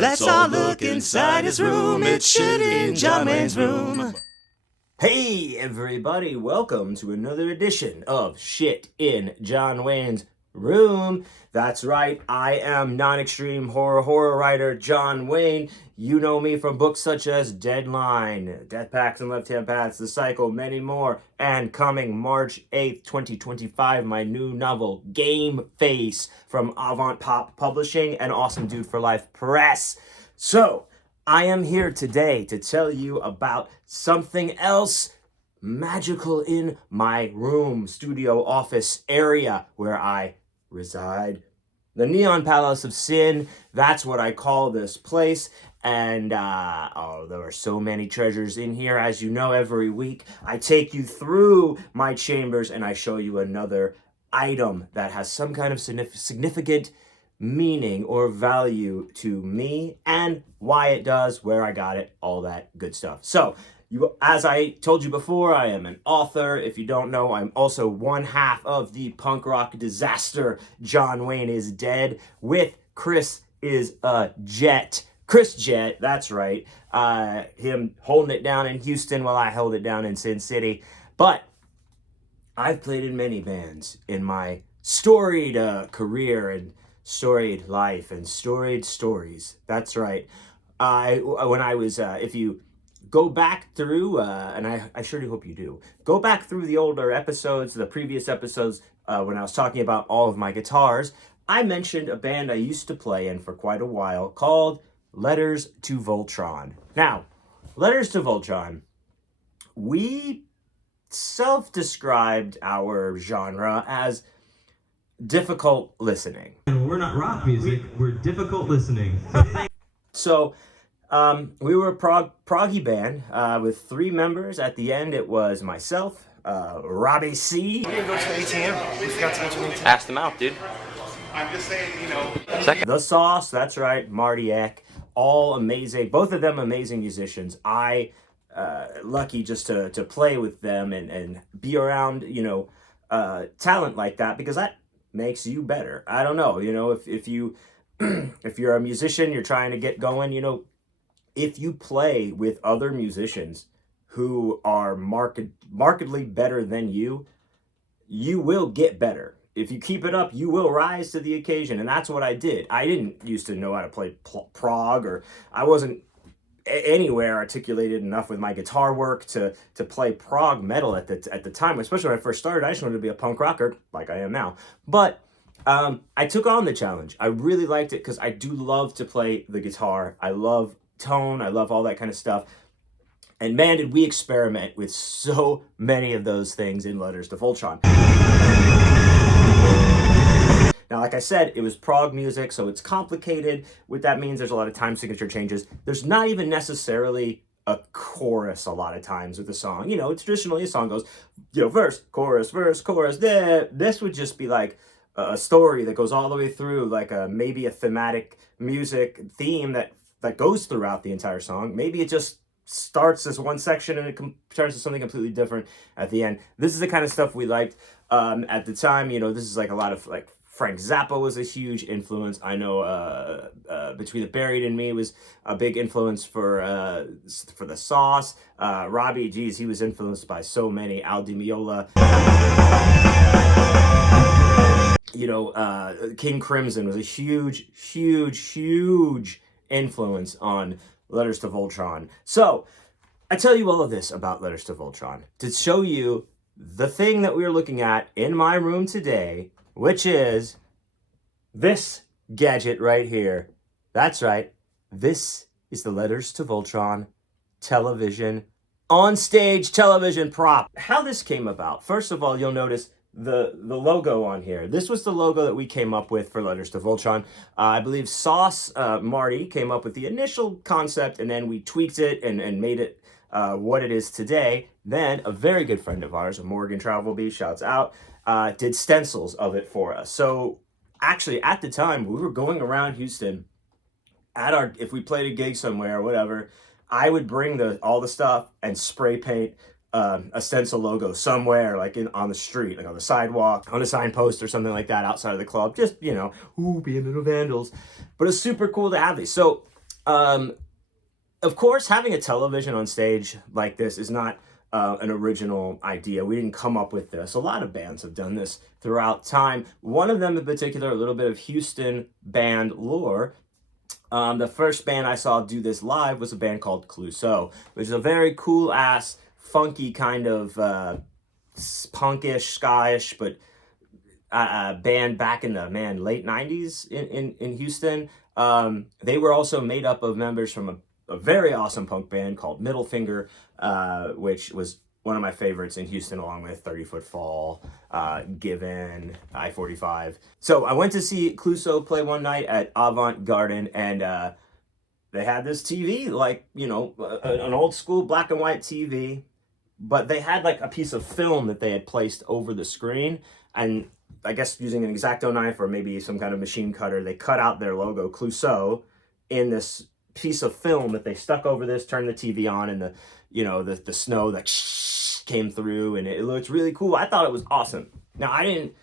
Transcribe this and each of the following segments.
Let's all look inside his room. It's shit in John Wayne's room. Hey everybody, welcome to another edition of Shit in John Wayne's Room. That's right, I am non-extreme horror writer John Wayne. You know me from books such as Deadline, Death Packs and Left-Hand Paths, The Cycle, many more. And coming March 8th, 2025, my new novel, Game Face, from Avant Pop Publishing and Awesome Dude for Life Press. So, I am here today to tell you about something else magical in my room, studio, office area where I reside. The Neon Palace of Sin, that's what I call this place. And, there are so many treasures in here. As you know, every week I take you through my chambers and I show you another item that has some kind of significant meaning or value to me and why it does, where I got it, all that good stuff. So, as I told you before, I am an author. If you don't know, I'm also one half of the punk rock disaster John Wayne is Dead with Chris is a Jet. Chris Jet, that's right. Him holding it down in Houston while I held it down in Sin City. But I've played in many bands in my storied career and storied life and storied stories. That's right. When I was, if you go back through, and I sure do hope you do, go back through the older episodes, the previous episodes, when I was talking about all of my guitars, I mentioned a band I used to play in for quite a while called Letters to Voltron. Now, Letters to Voltron, we self-described our genre as difficult listening. And we're not rock music, we're difficult listening. So, we were a proggy band with 3 members. At the end, it was myself, Robbie C. We're gonna go to the ATM. We forgot to go to the ATM. Ask them out, dude. I'm just saying, you know. The Sauce, that's right, Marty Eck, all amazing. Both of them amazing musicians. I lucky just to play with them and be around, talent like that, because that makes you better. I don't know, if you if you're a musician, you're trying to get going, if you play with other musicians who are markedly better than you, you will get better. If you keep it up, you will rise to the occasion. And that's what I did. I didn't used to know how to play prog, or I wasn't anywhere articulated enough with my guitar work to play prog metal at the time, especially when I first started. I just wanted to be a punk rocker like I am now. But I took on the challenge. I really liked it because I do love to play the guitar. I love tone. I love all that kind of stuff. And man, did we experiment with so many of those things in Letters to Voltron. Now, like I said, it was prog music, so it's complicated. What that means, there's a lot of time signature changes. There's not even necessarily a chorus a lot of times with the song. Traditionally a song goes, verse, chorus, chorus. This would just be like a story that goes all the way through, like maybe a thematic music theme that goes throughout the entire song. Maybe it just starts as one section and it turns to something completely different at the end. This is the kind of stuff we liked at the time. This is like a lot of like Frank Zappa was a huge influence. I know Between the Buried and Me was a big influence for the Sauce. Robbie, geez, he was influenced by so many. Al Di Meola. King Crimson was a huge influence on Letters to Voltron. So, I tell you all of this about Letters to Voltron to show you the thing that we are looking at in my room today, which is this gadget right here. That's right. This is the Letters to Voltron television, Onstage television prop. How this came about. First of all, you'll notice the logo on here. This was the logo that we came up with for Letters to Voltron. I believe Sauce, Marty, came up with the initial concept, and then we tweaked it and made it what it is today. Then a very good friend of ours, Morgan Travelby, shouts out, did stencils of it for us. So actually, at the time, we were going around Houston if we played a gig somewhere or whatever, I would bring all the stuff and spray paint a stencil logo somewhere, like on the street, like on the sidewalk, on a signpost or something like that outside of the club. Just, being little vandals. But it's super cool to have these. So Of course, having a television on stage like this is not an original idea. We didn't come up with this. A lot of bands have done this throughout time. One of them in particular, a little bit of Houston band lore. The first band I saw do this live was a band called Clouseau, which is a very cool-ass, funky kind of punkish, skyish, but band back in the, late 90s in Houston. They were also made up of members from a very awesome punk band called Middle Finger, which was one of my favorites in Houston, along with 30 Foot Fall, Given, I-45. So I went to see Clouseau play one night at Avant Garden, and they had this TV, like, you know, an old school black and white TV, but they had like a piece of film that they had placed over the screen, and I guess using an X-Acto knife or maybe some kind of machine cutter, they cut out their logo, Clouseau, in this piece of film that they stuck over this, turned the TV on, and the snow that came through, and it looked really cool. I thought it was awesome. Now, I didn't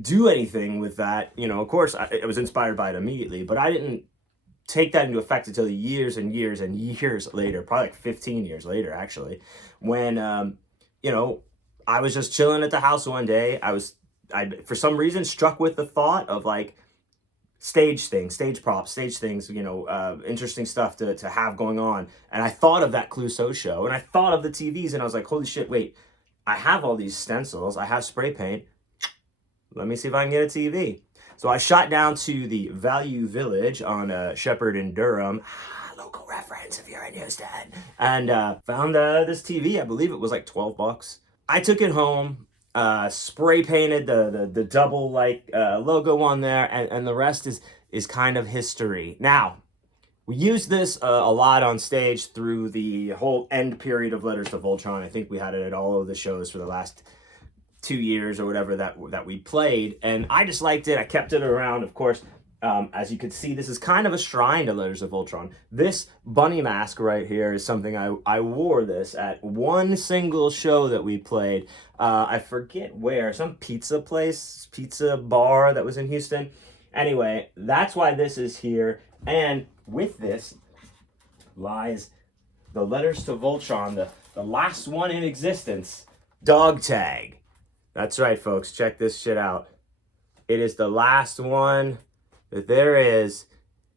do anything with that. You know, of course, I was inspired by it immediately, but I didn't take that into effect until years and years and years later, probably like 15 years later, actually, when, I was just chilling at the house one day. I for some reason, struck with the thought of, like, stage things, stage props, stage things, interesting stuff to have going on. And I thought of that Clouseau show, and I thought of the TVs, and I was like, holy shit, wait, I have all these stencils, I have spray paint, let me see if I can get a TV. So I shot down to the Value Village on Shepherd and Durham, local reference if you're in Houston, and found this TV. I believe it was like $12. I took it home, spray painted the double logo on there, and the rest is kind of history. Now, we used this a lot on stage through the whole end period of Letters to Voltron. I think we had it at all of the shows for the last 2 years or whatever that we played, and I just liked it. I kept it around, of course. As you can see, this is kind of a shrine to Letters of Voltron. This bunny mask right here is something I wore this at one single show that we played. I forget where, some pizza bar that was in Houston. Anyway, that's why this is here. And with this lies the Letters to Voltron, the last one in existence, dog tag. That's right, folks. Check this shit out. It is the last one that there is.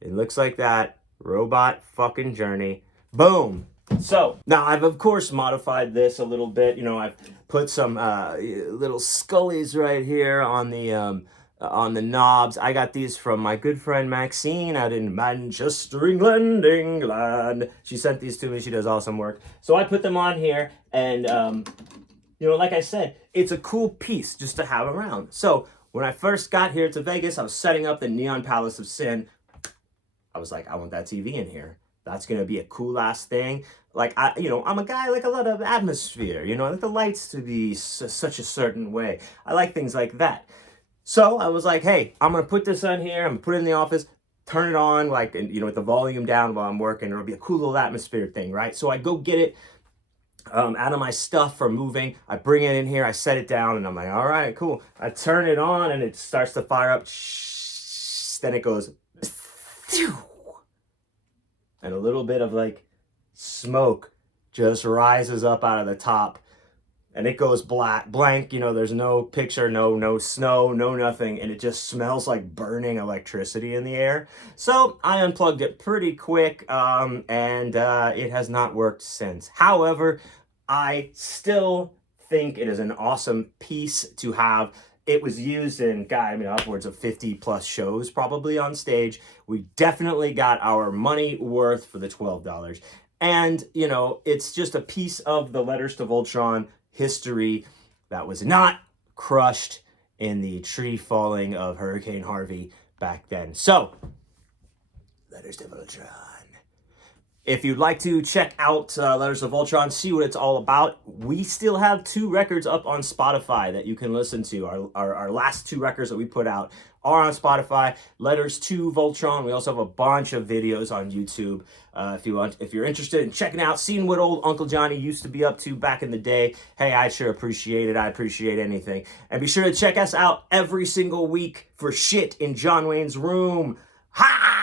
It looks like that. Robot fucking Journey. Boom. So, now I've of course modified this a little bit. I've put some little scullies right here on the knobs. I got these from my good friend Maxine out in Manchester, England. She sent these to me. She does awesome work. So I put them on here, and like I said, it's a cool piece just to have around. So when I first got here to Vegas, I was setting up the Neon Palace of Sin. I was like, I want that TV in here. That's going to be a cool ass thing. Like, I'm a guy, like a lot of atmosphere, I like the lights to be such a certain way. I like things like that. So I was like, hey, I'm going to put this on here. I'm going to put it in the office, turn it on, with the volume down while I'm working. It'll be a cool little atmosphere thing, right? So I go get it out of my stuff for moving. I bring it in here, I set it down, and I'm like, all right, cool. I turn it on, and it starts to fire up. Then it goes, and a little bit of smoke just rises up out of the top, and it goes blank. There's no picture, no snow, no nothing, and it just smells like burning electricity in the air. So I unplugged it pretty quick, and it has not worked since. However, I still think it is an awesome piece to have. It was used in, upwards of 50 plus shows probably on stage. We definitely got our money worth for the $12. And, it's just a piece of the Letters to Voltron history that was not crushed in the tree falling of Hurricane Harvey back then. So, Letters to Voltron. If you'd like to check out Letters to Voltron, see what it's all about, we still have 2 records up on Spotify that you can listen to. Our last 2 records that we put out are on Spotify. Letters to Voltron. We also have a bunch of videos on YouTube. If you're interested in checking out, seeing what old Uncle Johnny used to be up to back in the day, hey, I sure appreciate it. I appreciate anything. And be sure to check us out every single week for Shit in John Wayne's Room. Ha!